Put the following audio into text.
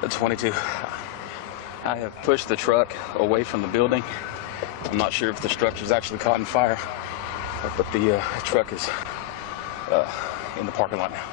The 22. I have pushed the truck away from the building. I'm not sure if the structure's actually caught in fire, but the truck is in the parking lot now.